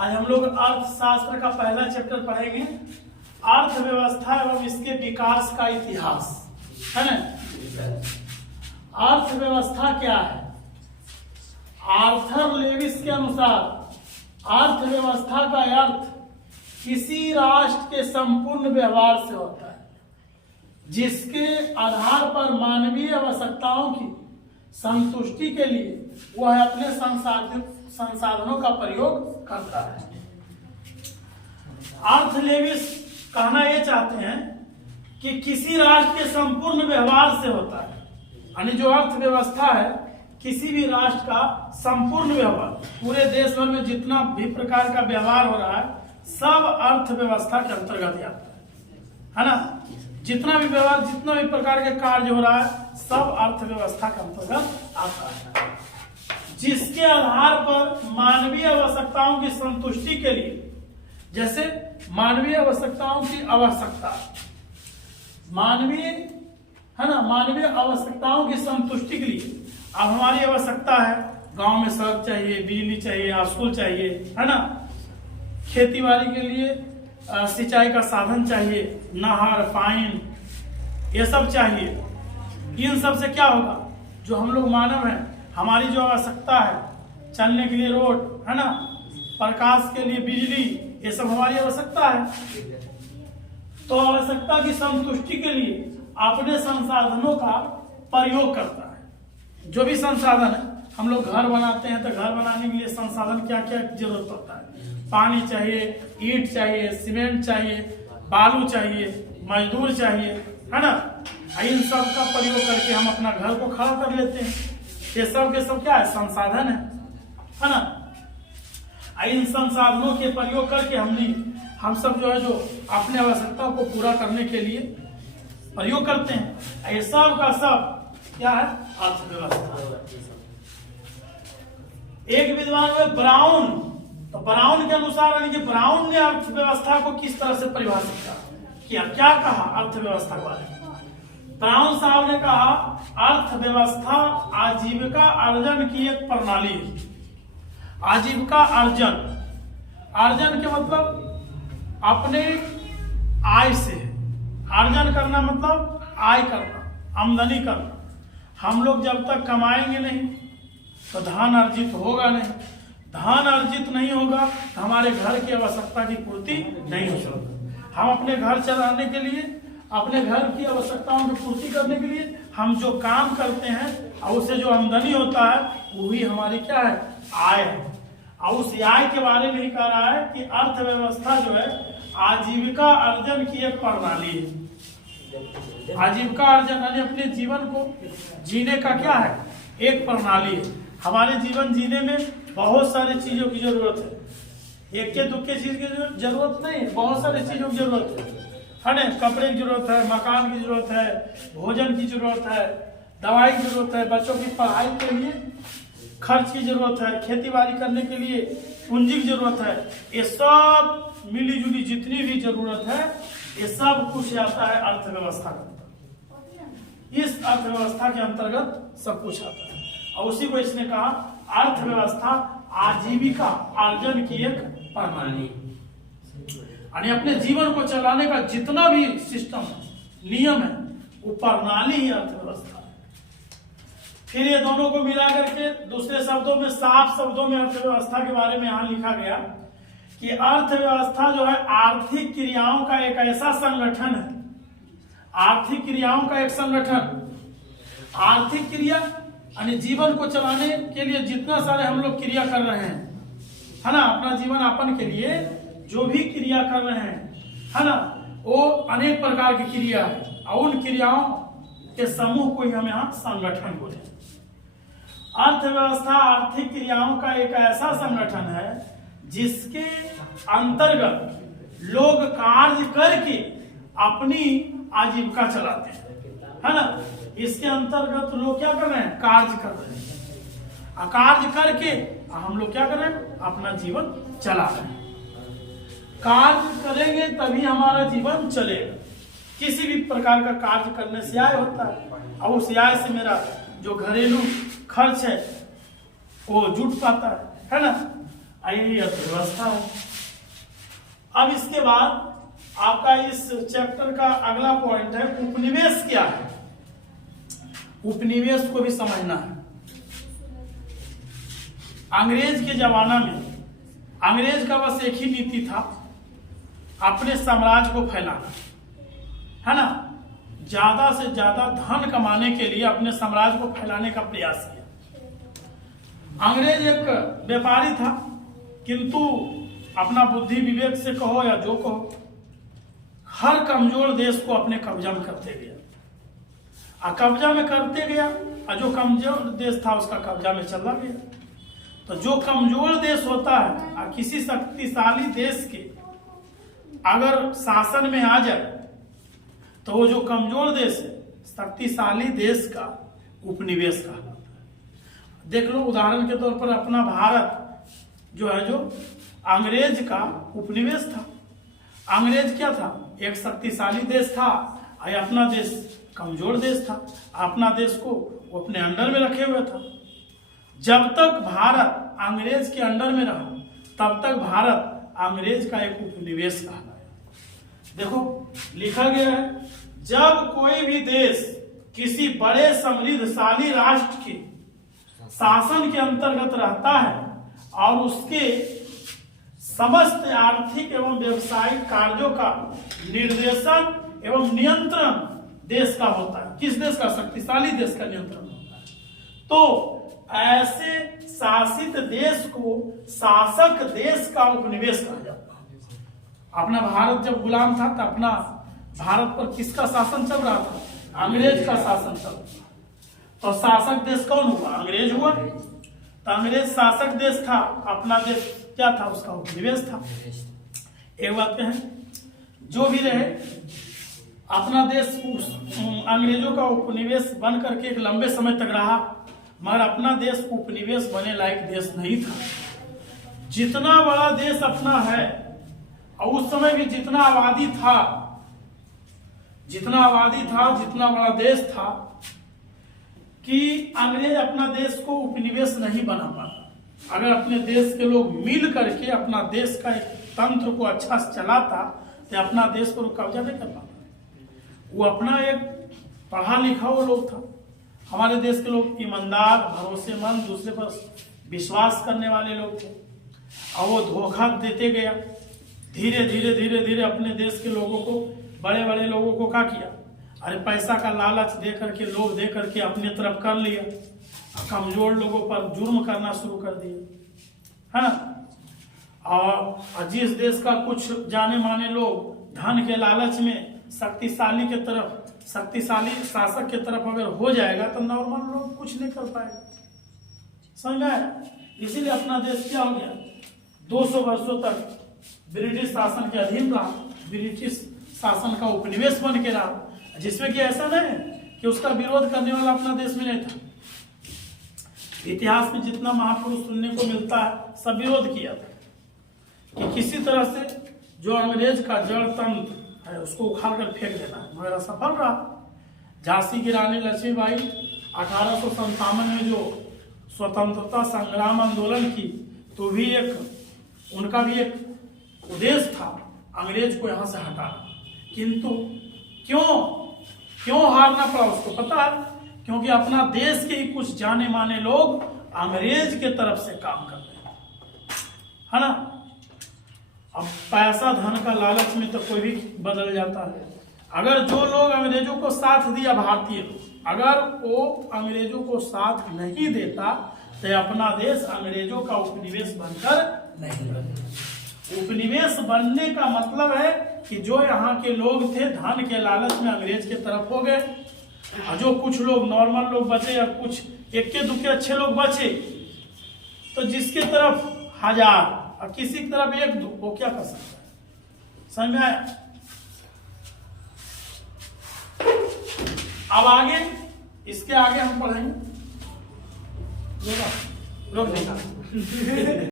आज हम लोग अर्थशास्त्र का पहला चैप्टर पढ़ेंगे, अर्थव्यवस्था एवं इसके विकास का इतिहास, है ना। अर्थव्यवस्था क्या है? आर्थर लेविस के अनुसार अर्थव्यवस्था का अर्थ किसी राष्ट्र के संपूर्ण व्यवहार से होता है जिसके आधार पर मानवीय आवश्यकताओं की संतुष्टि के लिए वह अपने संसाधनों का प्रयोग करता है। अर्थ लेविस कहना यह चाहते हैं कि किसी राष्ट्र के संपूर्ण व्यवहार से होता है, यानी जो अर्थव्यवस्था है किसी भी राष्ट्र का संपूर्ण व्यवहार, पूरे देश भर में जितना भी प्रकार का व्यवहार हो रहा है सब अर्थव्यवस्था के अंतर्गत आता है ना। जितना भी व्यवहार, जितना भी प्रकार के कार्य हो रहा है सब अर्थव्यवस्था के अंतर्गत आता है, जिसके आधार पर मानवीय आवश्यकताओं की संतुष्टि के लिए, जैसे मानवीय आवश्यकताओं की आवश्यकता, मानवीय है ना, मानवीय आवश्यकताओं की संतुष्टि के लिए अब हमारी आवश्यकता है, गांव में सड़क चाहिए, बिजली चाहिए, स्कूल चाहिए, है ना, खेती बाड़ी के लिए सिंचाई का साधन चाहिए, नहर, पाइन, ये सब चाहिए। इन सब से क्या होगा, जो हम लोग मानव हैं, हमारी जो आवश्यकता है, चलने के लिए रोड, है ना, प्रकाश के लिए बिजली, ये सब हमारी आवश्यकता है। तो आवश्यकता की संतुष्टि के लिए अपने संसाधनों का प्रयोग करता है। जो भी संसाधन है, हम लोग घर बनाते हैं तो घर बनाने के लिए संसाधन क्या क्या जरूरत पड़ता है, पानी चाहिए, ईंट चाहिए, सीमेंट चाहिए, बालू चाहिए, मजदूर चाहिए, है ना। इन सब का प्रयोग करके हम अपना घर को खड़ा कर लेते हैं। ये सब के सब क्या है, संसाधन है ना। इन संसाधनों के प्रयोग करके हम सब जो है, जो अपने आवश्यकताओं को पूरा करने के लिए प्रयोग करते हैं। ये सब का सब क्या है, अर्थव्यवस्था। एक विद्वान हुए ब्राउन, तो ब्राउन के अनुसार, यानी कि ब्राउन ने अर्थव्यवस्था को किस तरह से परिभाषित किया, क्या कहा अर्थव्यवस्था के बारे में। ब्राउन साहब ने कहा अर्थव्यवस्था आजीविका अर्जन की एक प्रणाली है। आजीविका अर्जन, अर्जन के मतलब अपने आय से, अर्जन करना मतलब आय करना, आमदनी करना। हम लोग जब तक कमाएंगे नहीं तो धन अर्जित होगा नहीं, धन अर्जित नहीं होगा तो हमारे घर की आवश्यकता की पूर्ति नहीं हो सकती। हम अपने घर चलाने के लिए, अपने घर की आवश्यकताओं की पूर्ति करने के लिए हम जो काम करते हैं और उससे जो आमदनी होता है वही हमारी क्या है, आय है। और उस आय के बारे में ही कह रहा है कि अर्थव्यवस्था जो है आजीविका अर्जन की एक प्रणाली है। आजीविका अर्जन यानी अपने जीवन को जीने का क्या है, एक प्रणाली है। हमारे जीवन जीने में बहुत सारी चीजों की जरूरत है, एक के दुख चीज की जरूरत नहीं, बहुत सारी चीजों की जरूरत है ना। कपड़े की जरूरत है, मकान की जरूरत है, भोजन की जरूरत है, दवाई की जरूरत है, बच्चों की पढ़ाई के लिए खर्च की जरूरत है, खेती बाड़ी करने के लिए पूंजी की जरूरत है। ये सब मिली जुली जितनी भी जरूरत है ये सब कुछ आता है अर्थव्यवस्था के, इस अर्थव्यवस्था के अंतर्गत सब कुछ आता है। और उसी को इसने कहा अर्थव्यवस्था आजीविका अर्जन की एक प्रणाली, यानी अपने जीवन को चलाने का जितना भी सिस्टम है, नियम है, वो प्रणाली ही अर्थव्यवस्था है। फिर ये दोनों को मिला करके दूसरे शब्दों में, साफ शब्दों में अर्थव्यवस्था के बारे में यहाँ लिखा गया कि अर्थव्यवस्था जो है आर्थिक क्रियाओं का एक ऐसा संगठन है, आर्थिक क्रियाओं का एक संगठन। आर्थिक क्रिया यानी जीवन को चलाने के लिए जितना सारे हम लोग क्रिया कर रहे हैं, है ना, अपना जीवन यापन के लिए जो भी क्रिया कर रहे हैं, है ना, वो अनेक प्रकार की क्रिया है और उन क्रियाओं के समूह को ही हम यहाँ संगठन बोले। अर्थव्यवस्था आर्थिक क्रियाओं का एक ऐसा संगठन है जिसके अंतर्गत लोग कार्य करके अपनी आजीविका चलाते हैं, है ना। इसके अंतर्गत लोग क्या कर रहे हैं, कार्य कर रहे हैं, कार्य करके हम लोग क्या कर रहे हैं, अपना जीवन चला रहे हैं। कार्य करेंगे तभी हमारा जीवन चलेगा। किसी भी प्रकार का कार्य करने से आय होता है और उस आय से मेरा जो घरेलू खर्च है वो जुट पाता है ना। यही अर्थव्यवस्था है। अब इसके बाद आपका इस चैप्टर का अगला पॉइंट है उपनिवेश क्या है। उपनिवेश को भी समझना है। अंग्रेज के जमाना में अंग्रेज का बस एक ही नीति था, अपने साम्राज्य को फैलाना, है ना। ज्यादा से ज्यादा धन कमाने के लिए अपने साम्राज्य को फैलाने का प्रयास किया। अंग्रेज एक व्यापारी था, किंतु अपना बुद्धि विवेक से कहो या जो कहो, हर कमजोर देश को अपने कब्जा में करते गया। और कब्जा में करते गया, और जो कमजोर देश था उसका कब्जा में चला गया। तो जो कमजोर देश होता है और किसी शक्तिशाली देश के अगर शासन में आ जाए तो वो जो कमजोर देश है, शक्तिशाली देश का उपनिवेश कहलाता है। देख लो, उदाहरण के तौर पर अपना भारत जो है, जो अंग्रेज का उपनिवेश था। अंग्रेज क्या था? एक शक्तिशाली देश था, और अपना देश कमजोर देश था। अपना देश को वो अपने अंडर में रखे हुए था। जब तक भारत अंग्रेज के अंडर में रहा, तब तक भारत अंग्रेज का एक उपनिवेश कहलाया। देखो लिखा गया है, जब कोई भी देश किसी बड़े समृद्धशाली राष्ट्र के शासन के अंतर्गत रहता है और उसके समस्त आर्थिक एवं व्यवसायिक कार्यों का निर्देशन एवं नियंत्रण देश का होता है। किस देश का? शक्तिशाली देश का नियंत्रण होता है। तो ऐसे शासित देश को शासक देश का उपनिवेश कहा जाता है। अपना भारत जब गुलाम था तो अपना भारत पर किसका शासन चल रहा था? अंग्रेज का शासन चल रहा था। तो शासक देश कौन हुआ? अंग्रेज हुआ। तो अंग्रेज शासक देश था, अपना देश क्या था? उसका उपनिवेश था। एक बात कहें, जो भी रहे, अपना देश अंग्रेजों का उपनिवेश बन करके एक लंबे समय तक रहा, मगर अपना देश उपनिवेश बने लायक देश नहीं था। जितना बड़ा देश अपना है, और उस समय भी जितना आबादी था, जितना बड़ा देश था, कि अंग्रेज अपना देश को उपनिवेश नहीं बना पाता। अगर अपने देश के लोग मिल करके अपना देश का एक तंत्र को अच्छा से चलाता तो अपना देश पर कब्जा नहीं कर पाता। वो अपना एक पढ़ा लिखा वो लोग था। हमारे देश के लोग ईमानदार, भरोसेमंद, दूसरे पर विश्वास करने वाले लोग थे, और वो धोखा देते गया। धीरे धीरे अपने देश के लोगों को, बड़े बड़े लोगों को क्या किया? अरे पैसा का लालच दे करके, लोभ दे करके अपने तरफ कर लिया, कमजोर लोगों पर जुर्म करना शुरू कर दिया, है ना। और जिस देश का कुछ जाने माने लोग धन के लालच में शक्तिशाली शासक के तरफ अगर हो जाएगा तो नॉर्मल लोग कुछ नहीं कर पाएगा। समझ में आया? इसीलिए अपना देश क्या हो गया? 200 वर्षों तक ब्रिटिश शासन के अधीन रहा, ब्रिटिश शासन का उपनिवेश बन के रहा, जिसमें कि ऐसा नहीं है कि उसका विरोध करने वाला अपना देश में नहीं था। इतिहास में जितना महापुरुष सुनने को मिलता है, सब विरोध किया था कि किसी तरह से जो अंग्रेज का जड़ तंत्र है उसको उखाड़ कर फेंक देना है, मगर सफल रहा। झांसी की रानी लक्ष्मीबाई 1857 में जो स्वतंत्रता संग्राम आंदोलन की, तो भी उनका भी एक उद्देश्य था अंग्रेज को यहाँ से हटाना। किंतु क्यों हारना पड़ा उसको पता है? क्योंकि अपना देश के ही कुछ जाने माने लोग अंग्रेज के तरफ से काम कर रहे हैं, है ना। अब पैसा धन का लालच में तो कोई भी बदल जाता है। अगर जो लोग अंग्रेजों को साथ दिया, भारतीय लोग, अगर वो अंग्रेजों को साथ नहीं देता तो अपना देश अंग्रेजों का उपनिवेश बनकर नहीं बनेगा। उपनिवेश बनने का मतलब है कि जो यहाँ के लोग थे धन के लालच में अंग्रेज के तरफ हो गए, और जो कुछ लोग नॉर्मल लोग बचे या कुछ इक्के दुक्के अच्छे लोग बचे, तो जिसके तरफ 1000 और किसी की तरफ 1-2, वो क्या कर सकता है? समझ में आया? अब आगे, इसके आगे हम पढ़ेंगे। लोग देखा